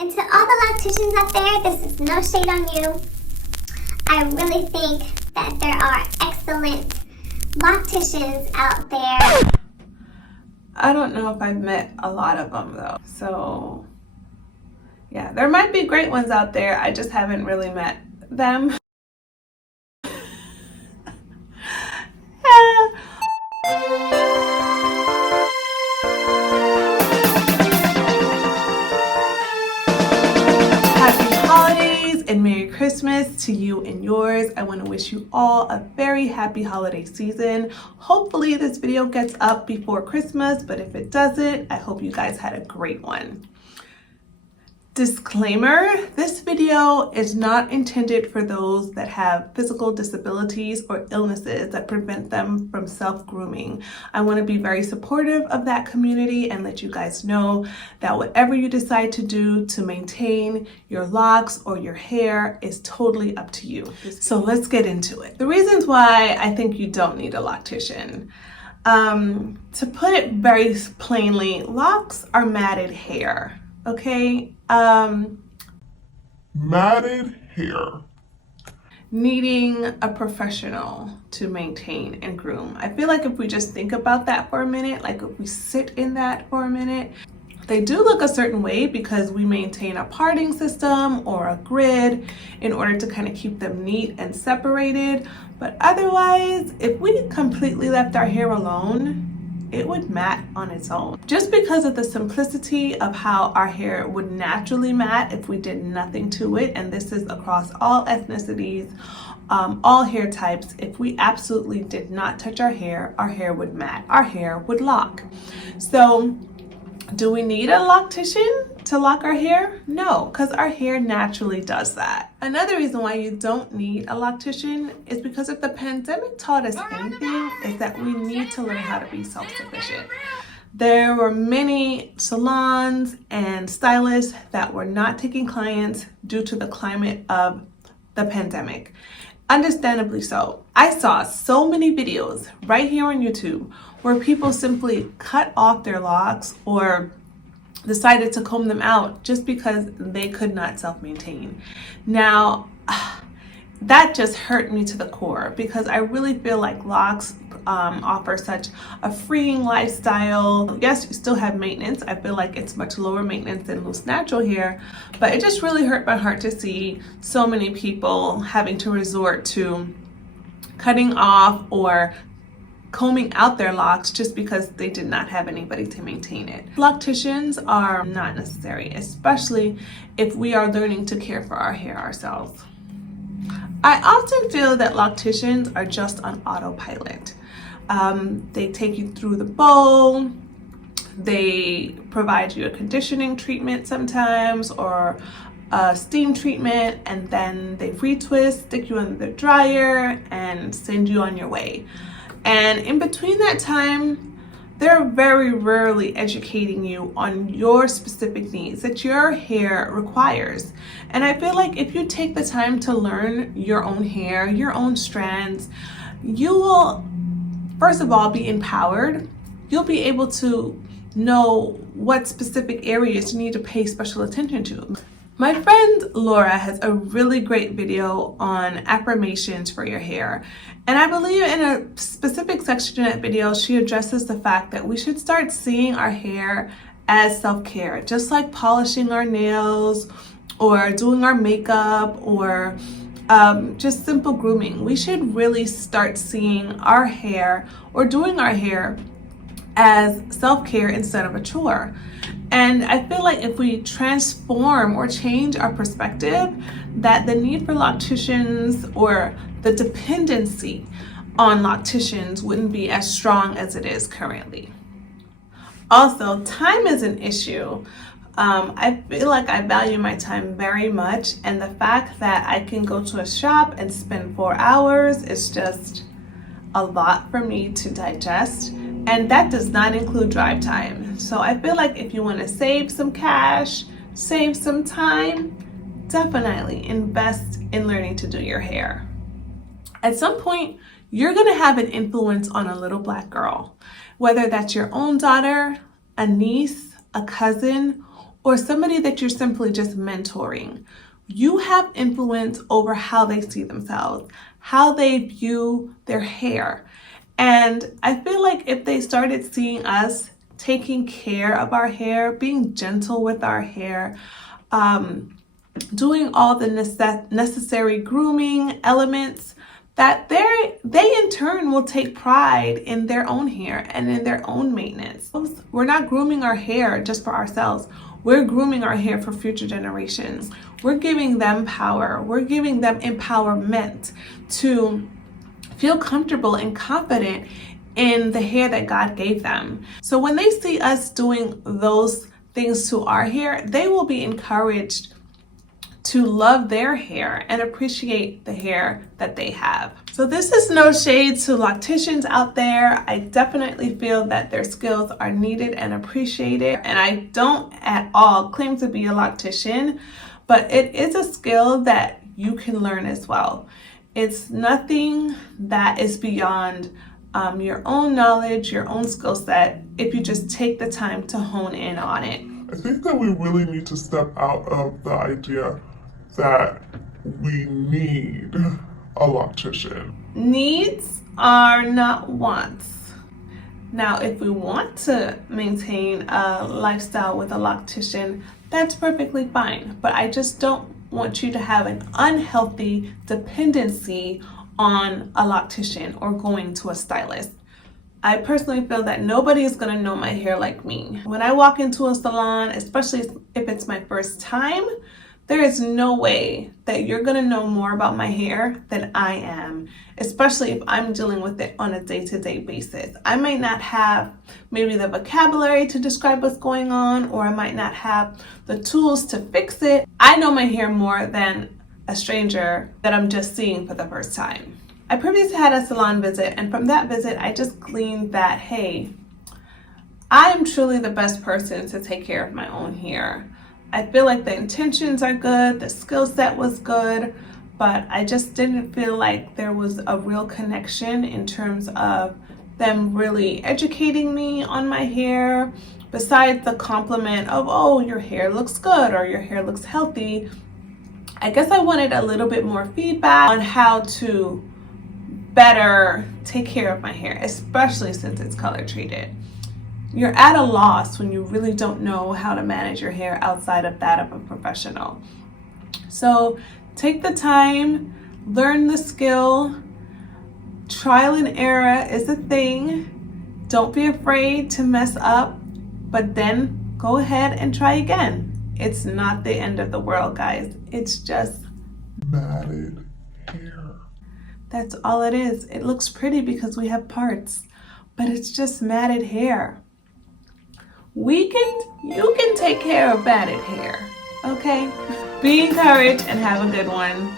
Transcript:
And to all the locticians out there, this is no shade on you. I really think that there are excellent locticians out there. I don't know if I've met a lot of them though. So yeah, there might be great ones out there. I just haven't really met them. Happy holidays and Merry Christmas to you and yours. I want to wish you all a very happy holiday season. Hopefully this video gets up before Christmas, but if it doesn't, I hope you guys had a great one. Disclaimer, this video is not intended for those that have physical disabilities or illnesses that prevent them from self-grooming. I want to be very supportive of that community and let you guys know that whatever you decide to do to maintain your locks or your hair is totally up to you. So let's get into it. The reasons why I think you don't need a loctician. To put it very plainly, locks are matted hair. Okay, matted hair. Needing a professional to maintain and groom. I feel like if we just think about that for a minute, like if we sit in that for a minute, they do look a certain way because we maintain a parting system or a grid in order to kind of keep them neat and separated. But otherwise, if we completely left our hair alone, it would mat on its own. Just because of the simplicity of how our hair would naturally mat if we did nothing to it, and this is across all ethnicities, all hair types, if we absolutely did not touch our hair would mat, our hair would lock. So do we need a loctician to lock our hair? No, because our hair naturally does that. Another reason why you don't need a loctician is because if the pandemic taught us anything, is that we need to learn how to be self-sufficient. There were many salons and stylists that were not taking clients due to the climate of the pandemic. Understandably so. I saw so many videos right here on YouTube where people simply cut off their locks or decided to comb them out just because they could not self-maintain. Now, that just hurt me to the core because I really feel like locks offer such a freeing lifestyle. Yes, you still have maintenance. I feel like it's much lower maintenance than loose natural hair, but it just really hurt my heart to see so many people having to resort to cutting off or combing out their locks just because they did not have anybody to maintain it. Locticians are not necessary, especially if we are learning to care for our hair ourselves. I often feel that locticians are just on autopilot. They take you through the bowl, they provide you a conditioning treatment sometimes or a steam treatment, and then they retwist, stick you under the dryer, and send you on your way. And in between that time, they're very rarely educating you on your specific needs that your hair requires. And I feel like if you take the time to learn your own hair, your own strands, you will, first of all, be empowered. You'll be able to know what specific areas you need to pay special attention to. My friend Laura has a really great video on affirmations for your hair. And I believe in a specific section of that video, she addresses the fact that we should start seeing our hair as self-care, just like polishing our nails or doing our makeup or just simple grooming. We should really start seeing our hair or doing our hair as self-care instead of a chore. And I feel like if we transform or change our perspective, that the need for locticians or the dependency on locticians wouldn't be as strong as it is currently. Also, time is an issue. I feel like I value my time very much, and the fact that I can go to a shop and spend 4 hours is just a lot for me to digest. And that does not include drive time. So I feel like if you want to save some cash, save some time, definitely invest in learning to do your hair. At some point, you're going to have an influence on a little black girl, whether that's your own daughter, a niece, a cousin, or somebody that you're simply just mentoring, you have influence over how they see themselves, how they view their hair. And I feel like if they started seeing us taking care of our hair, being gentle with our hair, doing all the necessary grooming elements, that they in turn will take pride in their own hair and in their own maintenance. We're not grooming our hair just for ourselves. We're grooming our hair for future generations. We're giving them power. We're giving them empowerment to feel comfortable and confident in the hair that God gave them. So when they see us doing those things to our hair, they will be encouraged to love their hair and appreciate the hair that they have. So this is no shade to locticians out there. I definitely feel that their skills are needed and appreciated. And I don't at all claim to be a loctician, but it is a skill that you can learn as well. It's nothing that is beyond your own knowledge, your own skill set, if you just take the time to hone in on it. I think that we really need to step out of the idea that we need a loctician. Needs are not wants. Now, if we want to maintain a lifestyle with a loctician, that's perfectly fine. But I just don't want you to have an unhealthy dependency on a loctician or going to a stylist. I personally feel that nobody is going to know my hair like me. When I walk into a salon, especially if it's my first time, there is no way that you're going to know more about my hair than I am, especially if I'm dealing with it on a day-to-day basis. I might not have maybe the vocabulary to describe what's going on, or I might not have the tools to fix it. I know my hair more than a stranger that I'm just seeing for the first time. I previously had a salon visit, and from that visit, I just gleaned that, hey, I am truly the best person to take care of my own hair. I feel like the intentions are good, the skill set was good, but I just didn't feel like there was a real connection in terms of them really educating me on my hair. Besides the compliment of, oh, your hair looks good or your hair looks healthy, I guess I wanted a little bit more feedback on how to better take care of my hair, especially since it's color treated. You're at a loss when you really don't know how to manage your hair outside of that of a professional. So take the time, learn the skill. Trial and error is a thing. Don't be afraid to mess up, but then go ahead and try again. It's not the end of the world, guys. It's just Matted hair. that's all it is. It looks pretty because we have parts, but it's just matted hair. You can take care of matted hair, okay? Be encouraged and have a good one.